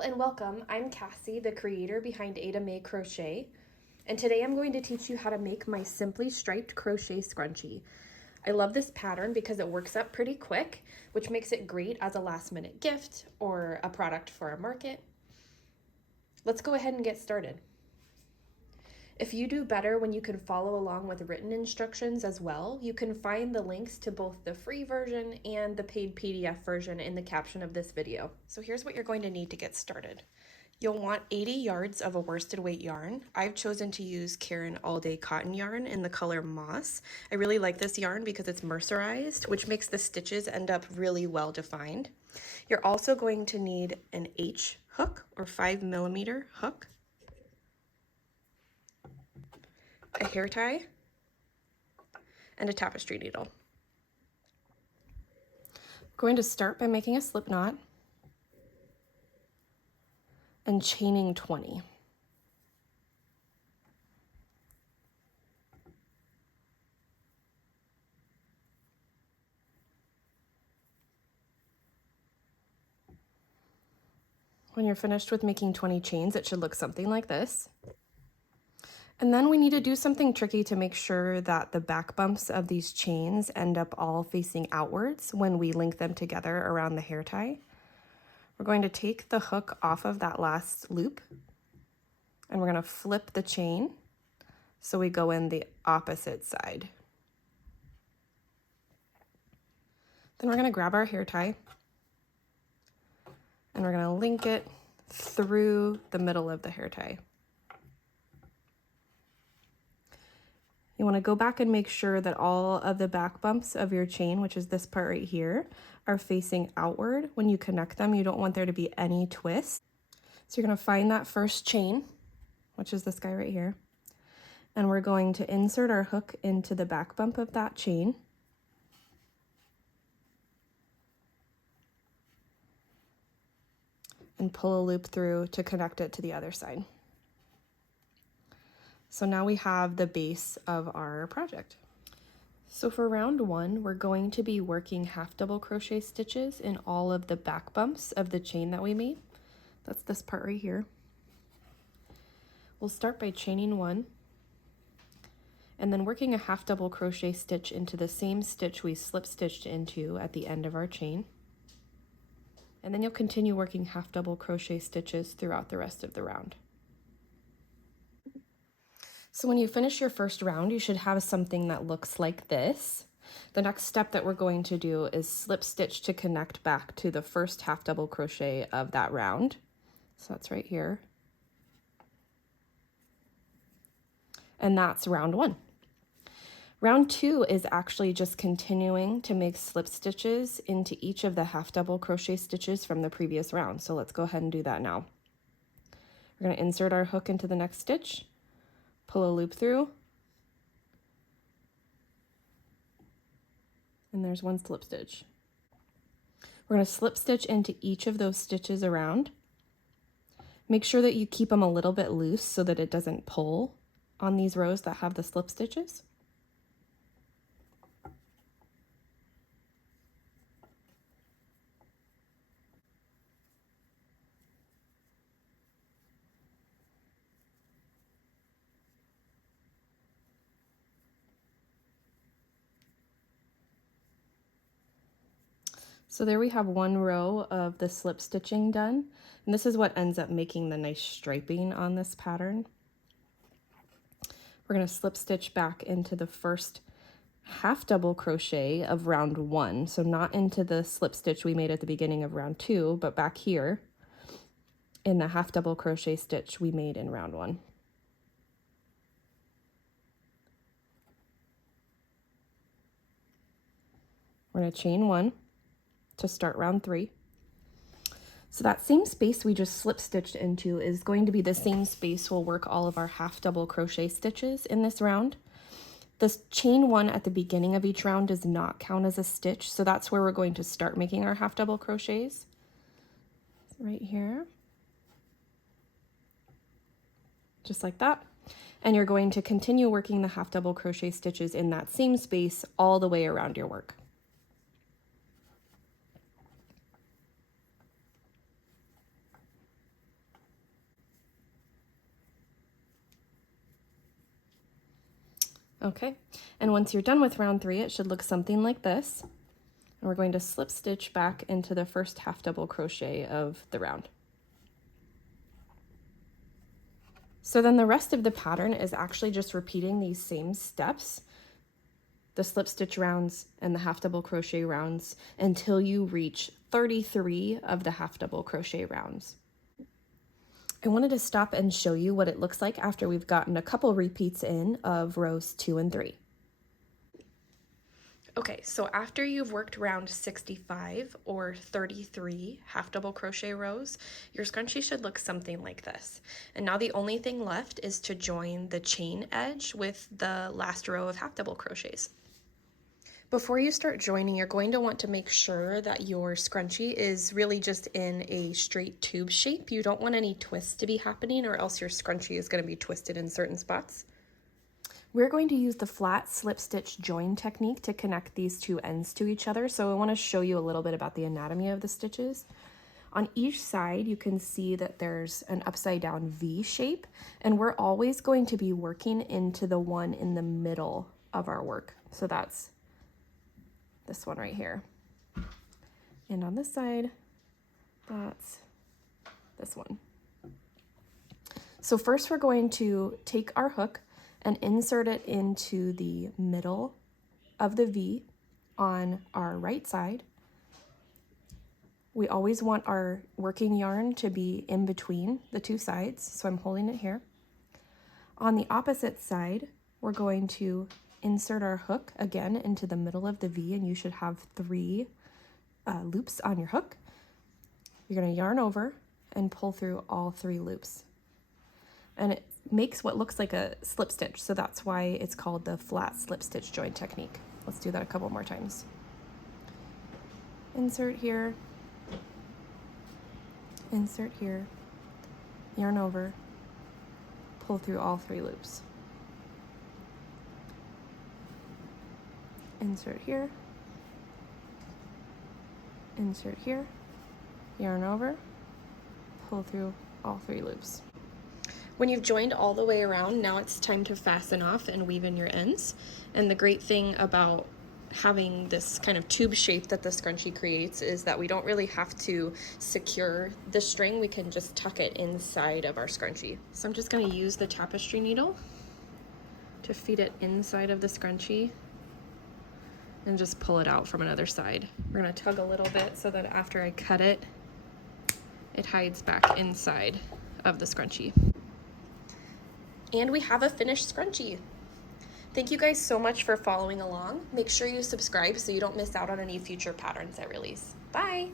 Hello and welcome. I'm Cassie, the creator behind Ada May Crochet, and today I'm going to teach you how to make my Simply-Striped Crochet Scrunchie. I love this pattern because it works up pretty quick, which makes it great as a last-minute gift or a product for a market. Let's go ahead and get started. If you do better when you can follow along with written instructions as well, you can find the links to both the free version and the paid PDF version in the caption of this video. So here's what you're going to need to get started. You'll want 80 yards of a worsted weight yarn. I've chosen to use Caron All Day Cotton yarn in the color Moss. I really like this yarn because it's mercerized, which makes the stitches end up really well defined. You're also going to need an H hook or 5mm hook, a hair tie, and a tapestry needle. I'm going to start by making a slip knot and chaining 20. When you're finished with making 20 chains, it should look something like this. And then we need to do something tricky to make sure that the back bumps of these chains end up all facing outwards when we link them together around the hair tie. We're going to take the hook off of that last loop and we're going to flip the chain so we go in the opposite side. Then we're going to grab our hair tie and we're going to link it through the middle of the hair tie. You want to go back and make sure that all of the back bumps of your chain, which is this part right here, are facing outward. When you connect them, you don't want there to be any twist. So you're going to find that first chain, which is this guy right here, and we're going to insert our hook into the back bump of that chain. And pull a loop through to connect it to the other side. So now we have the base of our project. So for round one, we're going to be working half double crochet stitches in all of the back bumps of the chain that we made. That's this part right here. We'll start by chaining one and then working a half double crochet stitch into the same stitch we slip stitched into at the end of our chain. And then you'll continue working half double crochet stitches throughout the rest of the round. So when you finish your first round, you should have something that looks like this. The next step that we're going to do is slip stitch to connect back to the first half double crochet of that round. So that's right here. And that's round one. Round two is actually just continuing to make slip stitches into each of the half double crochet stitches from the previous round. So let's go ahead and do that now. We're going to insert our hook into the next stitch, pull a loop through, and there's one slip stitch. We're going to slip stitch into each of those stitches around. Make sure that you keep them a little bit loose so that it doesn't pull on these rows that have the slip stitches. So there we have one row of the slip stitching done, and this is what ends up making the nice striping on this pattern. We're going to slip stitch back into the first half double crochet of round one, so not into the slip stitch we made at the beginning of round two, but back here in the half double crochet stitch we made in round one. We're going to chain one to start round three. So that same space we just slip stitched into is going to be the same space we'll work all of our half double crochet stitches in this round. This chain one at the beginning of each round does not count as a stitch, so that's where we're going to start making our half double crochets. Right here. Just like that. And you're going to continue working the half double crochet stitches in that same space all the way around your work. Okay, and once you're done with round 3, it should look something like this. And we're going to slip stitch back into the first half double crochet of the round. So then the rest of the pattern is actually just repeating these same steps, the slip stitch rounds and the half double crochet rounds, until you reach 33 of the half double crochet rounds. I wanted to stop and show you what it looks like after we've gotten a couple repeats in of rows 2 and 3. Okay, so after you've worked round 65 or 33 half double crochet rows, your scrunchie should look something like this. And now the only thing left is to join the chain edge with the last row of half double crochets. Before you start joining, you're going to want to make sure that your scrunchie is really just in a straight tube shape. You don't want any twists to be happening, or else your scrunchie is going to be twisted in certain spots. We're going to use the flat slip stitch join technique to connect these two ends to each other. So I want to show you a little bit about the anatomy of the stitches. On each side, you can see that there's an upside down V shape, and we're always going to be working into the one in the middle of our work. So that's this one right here. And on this side, that's this one. So first we're going to take our hook and insert it into the middle of the V on our right side. We always want our working yarn to be in between the two sides, so I'm holding it here. On the opposite side, we're going to insert our hook again into the middle of the V, and you should have 3 loops on your hook. You're going to yarn over and pull through all 3 loops. And it makes what looks like a slip stitch, so that's why it's called the flat slip stitch join technique. Let's do that a couple more times. Insert here, insert here, yarn over, pull through all 3 loops. Insert here, insert here, yarn over, pull through all 3 loops. When you've joined all the way around, now it's time to fasten off and weave in your ends. And the great thing about having this kind of tube shape that the scrunchie creates is that we don't really have to secure the string. We can just tuck it inside of our scrunchie. So I'm just going to use the tapestry needle to feed it inside of the scrunchie and just pull it out from another side. We're going to tug a little bit so that after I cut it, it hides back inside of the scrunchie. And we have a finished scrunchie. Thank you guys so much for following along. Make sure you subscribe so you don't miss out on any future patterns I release. Bye!